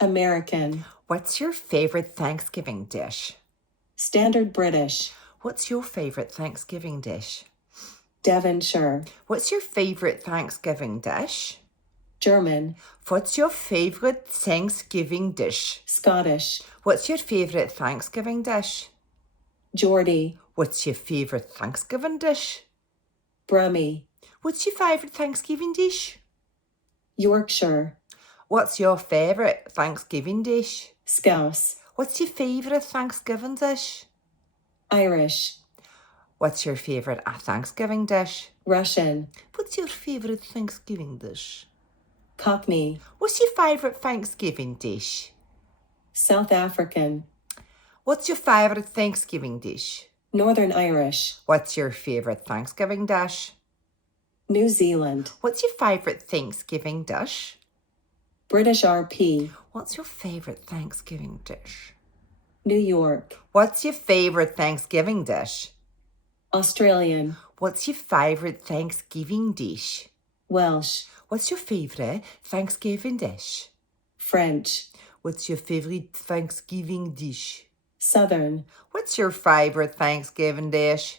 American. What's your favorite Thanksgiving dish? Standard British. What's your favorite Thanksgiving dish? Devonshire. What's your favorite Thanksgiving dish? German. What's your favorite Thanksgiving dish? Scottish. What's your favorite Thanksgiving dish? Geordie. What's your favorite Thanksgiving dish? Brummie. What's your favorite Thanksgiving dish? Yorkshire. What's your favorite Thanksgiving dish? Scouse. What's your favorite Thanksgiving dish? Irish. What's your favorite Thanksgiving dish? Russian. What's your favorite Thanksgiving dish? Cockney. What's your favorite Thanksgiving dish? South African. What's your favorite Thanksgiving dish? Northern Irish. What's your favorite Thanksgiving dish? New Zealand. What's your favorite Thanksgiving dish? British RP. What's your favorite Thanksgiving dish? New York. What's your favorite Thanksgiving dish? Australian. What's your favorite Thanksgiving dish? Welsh. What's your favorite Thanksgiving dish? French. What's your favorite Thanksgiving dish? Southern. What's your favorite Thanksgiving dish?